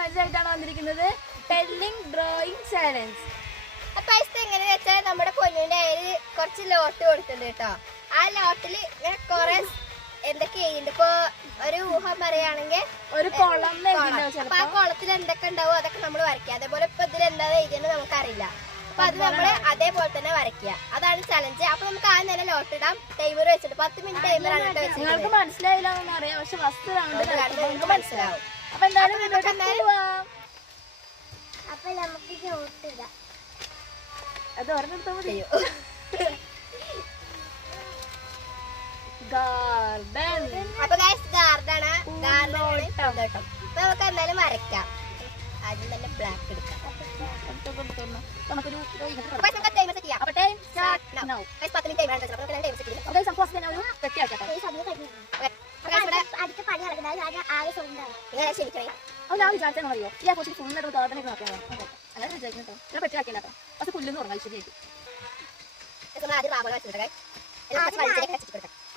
Challenge ആയിട്ടാണ് വന്നിരിക്കുന്നത്, pending drawing challenge. അപ്പൊ എങ്ങനെയാ വെച്ചാൽ നമ്മുടെ പൊന്നിന്റെ കയ്യിൽ കുറച്ച് ലോട്ട് കൊടുത്തിട്ടുണ്ട് കേട്ടോ. ആ ലോട്ടില് ഇങ്ങനെ കുറെ എന്തൊക്കെ ചെയ്യുന്നുണ്ട്. ഇപ്പൊ ഒരു ഊഹം പറയുകയാണെങ്കിൽ ഒരു കുളം. അപ്പൊ ആ കുളത്തിൽ എന്തൊക്കെ ഉണ്ടാവും അതൊക്കെ നമ്മൾ വരയ്ക്കുക. അതേപോലെ ഇപ്പൊ ഇതിൽ എന്താ എഴുതിയെന്ന് നമുക്കറിയില്ല. അപ്പൊ അത് നമ്മള് അതേപോലെ തന്നെ വരയ്ക്കുക. അതാണ് ചലഞ്ച്. അപ്പൊ നമുക്ക് ആദ്യം തന്നെ ലോട്ട് ഇടാം. ടൈമർ വെച്ചിട്ട് 10 മിനിറ്റ് ടൈമറാണ് വെച്ചിട്ട്. നിങ്ങൾക്ക് മനസ്സിലായില്ലെന്ന് അറിയാം, പക്ഷെ ഫസ്റ്റ് റൗണ്ട് നിങ്ങൾക്ക് മനസ്സിലാവും. അപ്പൊ എന്തായാലും അപ്പൊ നമുക്ക് ലോട്ട് ഇടാം. അത് ഓർമ്മിട്ടാ മതി. ഗാർഡൻ. അപ്പൊ ഗാർഡനാണ്. അപ്പൊ നമുക്ക് എന്തായാലും വരയ്ക്കാം. ആദ്യം തന്നെ ബ്ലാക്ക് എടുക്കാം.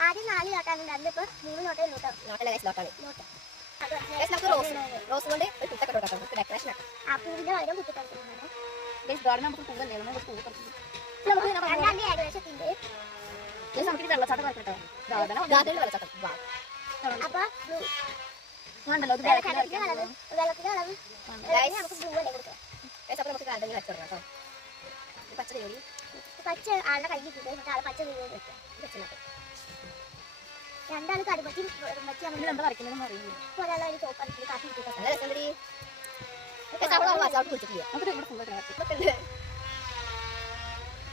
ആദ്യം 4 ലോട്ടാണ്. ഇപ്പൊ 3 ലോട്ടേ ലോട്ടാണ്. റോസ് കൊണ്ട് ഡെക്കറേഷൻ ആക്കാം. ആ പൂവിന്റെ വരം കുത്തിക്കളിക്കുന്നതാണ്. പച്ച ആളുടെ കൈ കിട്ടിയിട്ട് ആളെ പച്ച രണ്ടാൾ കടുപ്പറ്റി എന്താ വരയ്ക്കുന്നതെന്ന് അറിയില്ല. ഒരാളെ ചോപ്പ് കാപ്പി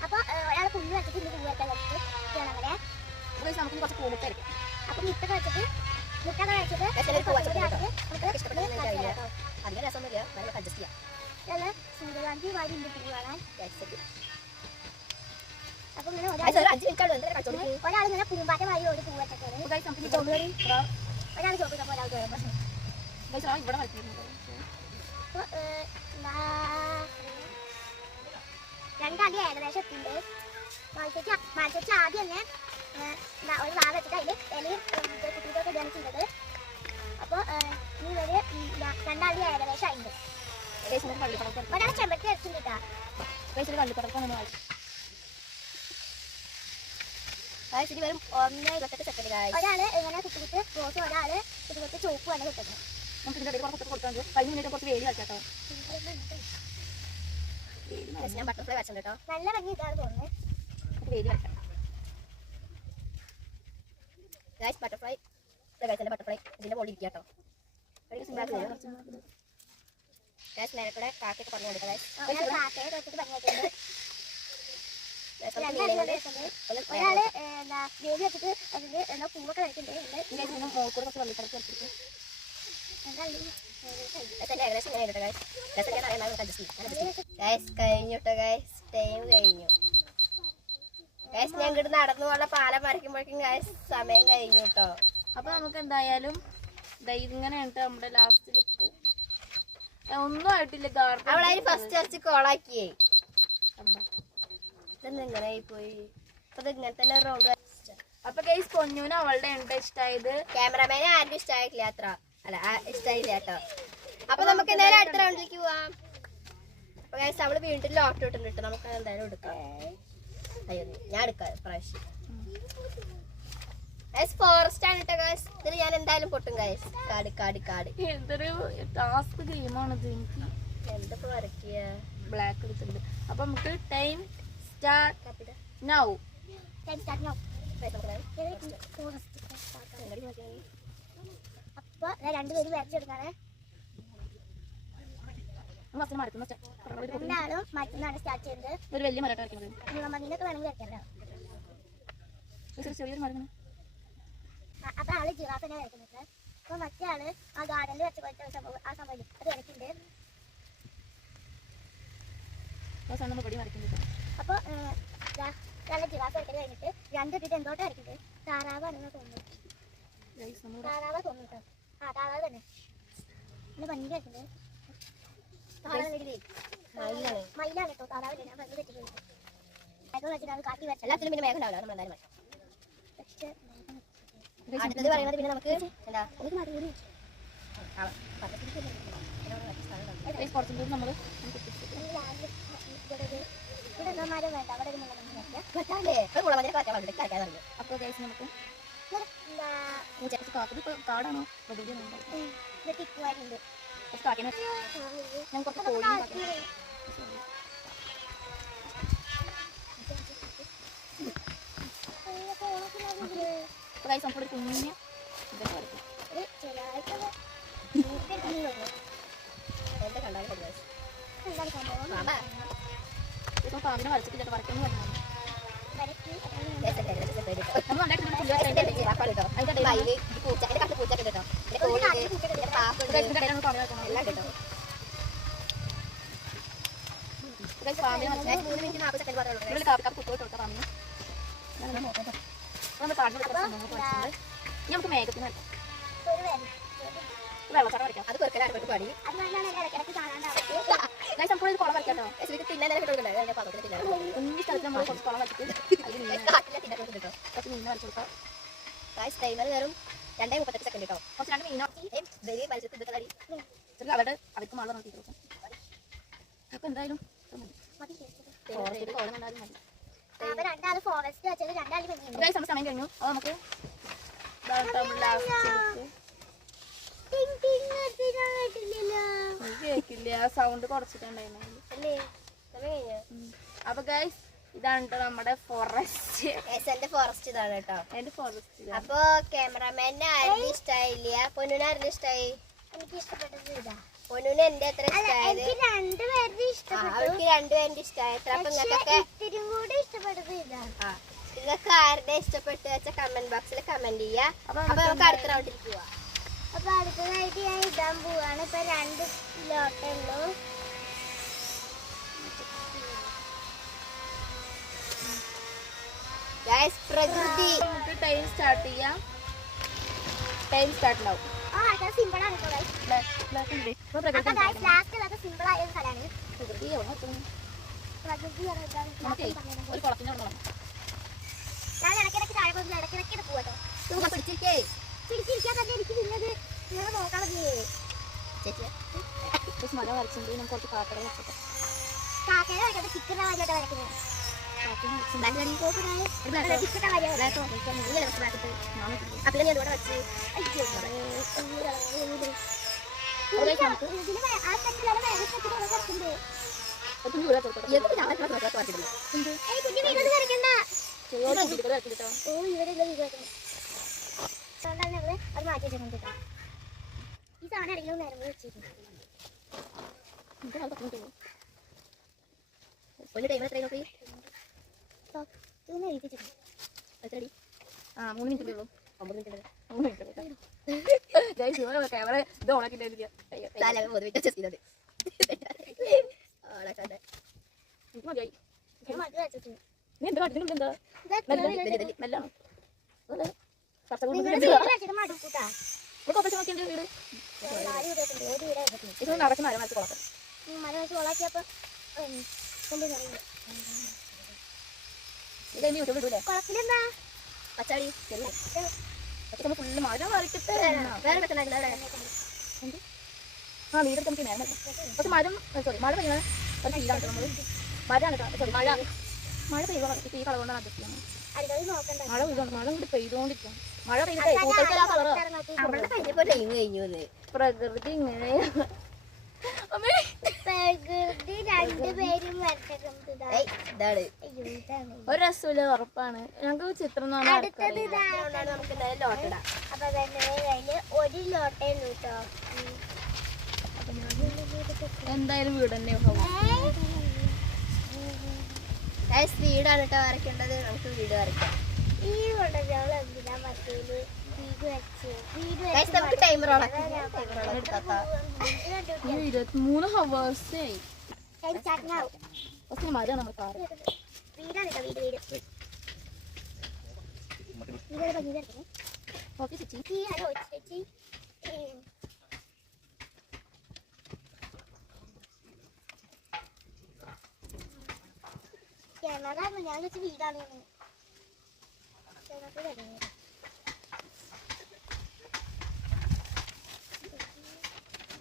അപ്പൊ ഒരാളെ പുല്ല് വെച്ചിട്ട് ഇന്ന് പൂ വെക്കാൻ വെച്ചിട്ട് അങ്ങനെ നമുക്ക് കുറച്ച് പൂമുട്ട വരയ്ക്കാം. അപ്പൊ മുട്ട വെച്ചിട്ട് സൂര്യകാന്തി വാരി പൂ കാണാൻ. അപ്പൊ ഇങ്ങനെ ഒരാളിങ്ങനെ പൂമ്പാറ്റ വാരി ഓടി പൂ വെച്ചിട്ട് ഒരാൾ ചോപ്പിക്കാൻ ഒരാൾ രണ്ടാദ്യം ഏകദേശം എത്തിണ്ട്. മത്സരിച്ച് ആദ്യം തന്നെ ഒരു വാ വെച്ചിട്ട് അതിൽ ഇലയും കുട്ടികൾക്കൊക്കെ ഇതാണ് ചെയ്തത്. അപ്പോൾ ഈ ഒരു രണ്ടാദ്യം ഏകദേശം അതിൻ്റെ ഒരാൾ ചെമ്പരത്തി വെച്ചിട്ടാ വരും 1.8 സെക്കൻഡ്. ഒരാള് ഇങ്ങനെ കുട്ടികുത്ത് റോസ്, ഒരാള് കുട്ടികുത്ത് ചോപ്പ് ആണ് കിട്ടുന്നത്. ഞാൻ ബട്ടർഫ്ലൈ വരച്ചിട്ടുണ്ട് കേട്ടോ. നല്ല ഭംഗി ഇതാണ് തോന്നുന്നത്. ബട്ടർഫ്ലൈ ബട്ടർഫ്ലൈ ഇതിന്റെ മുകളിൽ ഇരിക്കുക കേട്ടോ. നേരക്കൂടെ കാക്കയൊക്കെ പറഞ്ഞു കൊടുക്കാം. ഒരാള് വേലി വെച്ചിട്ട് അതിന്റെ പൂവൊക്കെ വരയ്ക്കുന്നുണ്ട്. കഴിഞ്ഞുട്ടോ ഗൈസ്, ടൈം കഴിഞ്ഞു ഗൈസ്. ഞാൻ ഇങ്ങോട്ട് നടന്നു പോലുള്ള പാലം വരയ്ക്കുമ്പോഴേക്കും ഗൈസ് സമയം കഴിഞ്ഞു കേട്ടോ. അപ്പൊ നമുക്ക് എന്തായാലും ഇങ്ങനെയുണ്ട് നമ്മുടെ ലാസ്റ്റ് ലുക്ക്. ഒന്നും ആയിട്ടില്ല. അവളെ ഫസ്റ്റ് വരച്ച് കോളാക്കിയേ. ഇതെങ്ങനെ പോയി. അപ്പൊ ഇങ്ങനെ തന്നെ റൗണ്ട്. അപ്പൊ ഗൈസ് പൊന്നൂന് അവളുടെ ഉണ്ട് ഇഷ്ടമായത്. ക്യാമറമാനെ ആരും ഇഷ്ടമായിട്ടില്ല. അത്ര അല്ല ഇഷ്ടമായില്ല കേട്ടോ. അപ്പൊ നമുക്ക് എന്തായാലും അടുത്ത റൗണ്ടിലേക്ക് പോവാം. അപ്പൊ ഗൈസ് നമ്മള് വീണ്ടും ലോട്ട് ഇട്ടിട്ടുണ്ട്. നമുക്ക് എന്തായാലും എടുക്കാം. അയ്യോ ഞാൻ എടുക്കാം പ്രാവശ്യം. ഫോറസ്റ്റ് ആണ് കേട്ടോ ഗൈസ്. ഇതിൽ ഞാൻ എന്തായാലും പൊട്ടും ഗൈസ്. കാട് എന്തൊരു ടാസ്ക് ഗെയിമാണിത്. എനിക്ക് എന്തൊക്കെ വരയ്ക്കുക. ബ്ലാക്ക് എടുത്തിട്ടുണ്ട്. അപ്പൊ നമുക്ക് ടൈം സ്റ്റാർട്ട് നൗ. അപ്പൊ രണ്ടുപേരും വരച്ചെടുക്കാണ്. രണ്ടാളും മറ്റന്നാണ് സ്റ്റാർട്ട് ചെയ്യുന്നത്. ഒരു വലിയ മരം വരയ്ക്കുന്നത്. മണ്ണിനൊക്കെ വേണമെങ്കിൽ വരയ്ക്കാം. ചെറിയൊരു മരം. അപ്പൊ ആള് ജിറാഫിനെ വരയ്ക്കുന്നത്. അപ്പൊ മറ്റേ ആള് ആ ഗാർഡനിൽ വെച്ച പോലത്തെ സംഭവം അത് വരയ്ക്കുന്നുണ്ട്. അപ്പൊ നല്ല ജിറാഫ് വരയ്ക്കൽ കഴിഞ്ഞിട്ട് രണ്ടിട്ടിട്ട് എന്തോട്ട് വരയ്ക്കുന്നുണ്ട്. താറാവാണെന്ന് തോന്നുന്നു. താറാവ് തോന്നുന്നു കേട്ടോ. ആ താറാവ് തന്നെ. പിന്നെ ഭംഗി വരയ്ക്കുന്നത് മയിലാണ് കേട്ടോ. താറാവ് ഞാൻ ഭംഗി തെറ്റിക്കുന്നത്. മേഘം വെച്ചിട്ടാണ് കാട്ടി വരച്ചത്. എല്ലാത്തിലും പിന്നെ മേഘം ഉണ്ടാവില്ല. നമ്മളെന്തായാലും അടുത്തത് പറയുന്നത് പിന്നെ നമുക്ക് എന്താ കുറച്ചും കൂടി നമ്മൾ അപ്പോൾ ഗൈസ് നമുക്ക് കാടാണോ കാക്കിനെ ഞാൻ കുറച്ച് കോഴി ഗൈസ് നമുക്കൊരു കുഞ്ഞിനെ ഇതൊക്കെ വരയ്ക്കും ഇപ്പോൾ പാമ്പിനെ വരച്ചിട്ട് വരയ്ക്കുന്നു നമ്മൾ നമുക്ക് മേഘത്തിന് വെള്ളച്ചാട്ടം വരയ്ക്കാം അത് പെറുക്കലാണ് പാടി നമുക്ക് കുളം വരയ്ക്കാട്ടോ കുഞ്ഞി സ്ഥലത്ത് നമ്മൾ കുറച്ച് കുളം വരച്ചിട്ട് കുറച്ച് മീൻ വരച്ചു കൊടുക്കാം വെറും 2:38 സെക്കൻഡ് കേട്ടോ കുറച്ച് 2 മീനോ അവരുടെ അവർക്ക് മഴ നോക്കി കൊടുക്കും അപ്പൊ എന്തായാലും സമയം കഴിഞ്ഞു അത് നമുക്ക് കേക്കില്ല സൗണ്ട് കുറച്ചിട്ടുണ്ടായിരുന്നു. അപ്പൊ ഗൈസ് ഇതാണ് കേട്ടോ നമ്മുടെ ഫോറസ്റ്റ്. എന്റെ ഫോറസ്റ്റ് ഇതാണ് കേട്ടോ എന്റെ ഫോറസ്റ്റ്. അപ്പൊ ക്യാമറമാനെ ആരും ഇഷ്ടായില്ല. പൊന്നുനെ ആരും ഇഷ്ടായി? എനിക്ക് ഇഷ്ടപ്പെട്ടത് ഇതാ. പൊന്നുനെ എന്റെ എത്ര ഇഷ്ടായത്? അവർക്ക് രണ്ടുപേരുടെ ഇഷ്ടമായി. അപ്പൊ നിങ്ങൾക്കൊക്കെ ഇഷ്ടപ്പെട്ടത് ഇതാ. നിങ്ങൾക്ക് ആരുടെ ഇഷ്ടപ്പെട്ട് വെച്ചാൽ കമന്റ് ബോക്സിൽ കമന്റ് ചെയ്യാ. അപ്പൊ നമുക്ക് അടുത്ത റൗണ്ടിൽ പോവാ. അപ്പൊ അടുത്തതായിട്ട് ഞാൻ ഇടാൻ പോവാണ്. ഇപ്പൊ 2 ലോട്ടേ ഉള്ളൂ. പ്രകൃതി നമുക്ക് ടൈം സ്റ്റാർട്ട് ചെയ്യാം. ടൈം സ്റ്റാർട്ട് ആവും. സിമ്പിൾ ആണ് സിമ്പിൾ ആയ സ്ഥലമാണ് പ്രകൃതി. ഒരു കുളത്തിന്റെ ഞാൻ ഇടയ്ക്കിടയ്ക്ക് താഴെ പോകുന്നു. ഇടയ്ക്കിടയ്ക്ക് പോകട്ടോ. പിടിച്ചിരിക്കാൻ തന്നെ എനിക്ക് പിന്നത് നിങ്ങൾ നോക്കാൻ പറ്റില്ലേ? മഴ വരച്ചിട്ടുണ്ട്. നമുക്ക് കുറച്ച് കാക്കട വെച്ചിട്ട് കാക്കയുടെ വരയ്ക്കട്ടെ. ചിക്കൻ്റെ കാര്യമായിട്ട് വരയ്ക്കുന്നത് അത് മാറ്റി വെച്ചിട്ടുണ്ട് കേട്ടോ. ഈ സാധനം ഇടയ്ക്കും നേരം വെച്ചിരുന്നു. ഒരു ടൈം എത്ര നോക്കി? 3 മിനിറ്റ് ഉള്ളൂ. 9 മിനിറ്റ് ക്യാമറ ഇത് ഓണാക്കിയിട്ടില്ല. നീ എന്താ കാട്ടിട്ടുണ്ട്? എന്താ മെല്ലാണ് നിറച്ച് മരം വരച്ച് കൊളക്കാം. കൊളാക്കിയപ്പോ ഇത് യൂട്യൂബ് ഇടൂലേ? കുളത്തിലെന്താ പച്ചാടി ഫുള്ള് മഴ വരച്ചിട്ട് വീടെടുത്ത് നമുക്ക് നേരം പക്ഷെ മരം സോറി മഴ പെയ്യുന്ന ഒരു ഫീലാണ് നമ്മൾ. മഴയാണ് സോറി മഴ പെയ്യുക ഈ കളർ കൊണ്ടാണ് അഡ്ജസ്റ്റ് ചെയ്യുന്നത്. മഴ കൂടി പെയ്തുകൊണ്ടിരിക്കും. മഴ പെയ്തിട്ടേ പ്രകൃതി ഇങ്ങനെ ഒരു രസമില്ല. ഉറപ്പാണ്. ഞങ്ങൾക്ക് ചിത്രം എന്തായാലും വീട് തന്നെ വീടാണ് കേട്ടോ വരയ്ക്കേണ്ടത്. നമുക്ക് വീട് വരയ്ക്കാം. ഈ നമുക്ക് ടൈമർ 23 ഹവേഴ്സായി. മഴ നമ്മൾ കാറ് ഓക്കെ ചേച്ചി. ഞാൻ വെച്ച് വീടാണ്.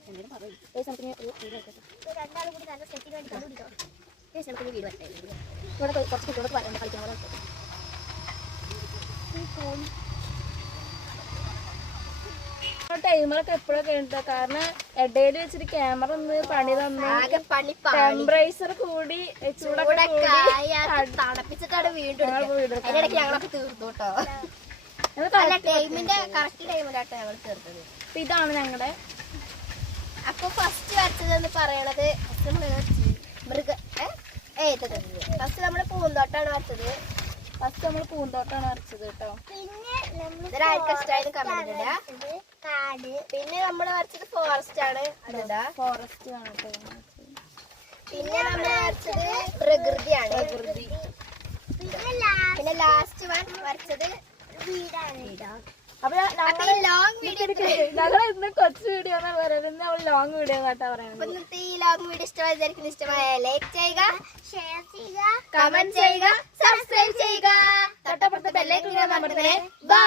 നമുക്കിനി ഒരു വീട് വെക്കട്ടെ. രണ്ടാളും കൂടി നല്ല സ്കെച്ചിന് വേണ്ടി കണ്ടുപിടിച്ചോ. നമുക്കിനി വീട് വെക്കട്ടെ. ഇവിടെ കുറച്ച് കുട്ടികളൊക്കെ വരണ്ട കളിക്കാൻ പോലെ വെക്കട്ടെ. ടൈമറൊക്കെ എപ്പോഴൊക്കെ ഉണ്ട്, കാരണം ഇടയിൽ വെച്ചിട്ട് ക്യാമറ ഒന്ന് പണി തന്നു, ടെമ്പറേച്ചർ കൂടി ചൂടൊക്കെ തണുപ്പിച്ചിട്ടാണ് വീണ്ടും അതിനിടയ്ക്ക് ഞങ്ങളൊക്കെ തീർന്നു കേട്ടോ. ടൈമിന്റെ കറക്റ്റ് ടൈമിലാട്ടോ ഞങ്ങൾ തീർത്തത്. ഇതാണ് ഞങ്ങളുടെ. അപ്പൊ ഫസ്റ്റ് വരച്ചതെന്ന് പറയണത് ഫസ്റ്റ് നമ്മള് പൂന്തോട്ടാണ് വരച്ചത്. ഫസ്റ്റ് നമ്മൾ പൂന്തോട്ടാണ് വരച്ചത് കേട്ടോ. പിന്നെ പിന്നെ നമ്മള് വരച്ചത് ഫോറസ്റ്റ് ആണ്. ഫോറസ്റ്റ് ആണ് കേട്ടോ. പിന്നെ നമ്മൾ വരച്ചത് പ്രകൃതിയാണ്. പ്രകൃതി. പിന്നെ ലാസ്റ്റ് വരച്ചത് വീടാണ്. അപ്പൊ ഞങ്ങൾ ഇന്ന് കൊച്ചു വീഡിയോ എന്നാണ് പറയുന്നത്, നമ്മൾ ലോങ് വീഡിയോ കേട്ടാ പറയുന്നത്. ഇന്നത്തെ ഈ ലോങ് വീഡിയോ ഇഷ്ടമായ ലൈക്ക് ചെയ്യുക, ഷെയർ ചെയ്യുക, കമന്റ് ചെയ്യുക, സബ്സ്ക്രൈബ് ചെയ്യുക, തൊട്ടപ്പുറത്തെ ബെല്ലൈക്കൺ അമർത്തണേ. ബൈ.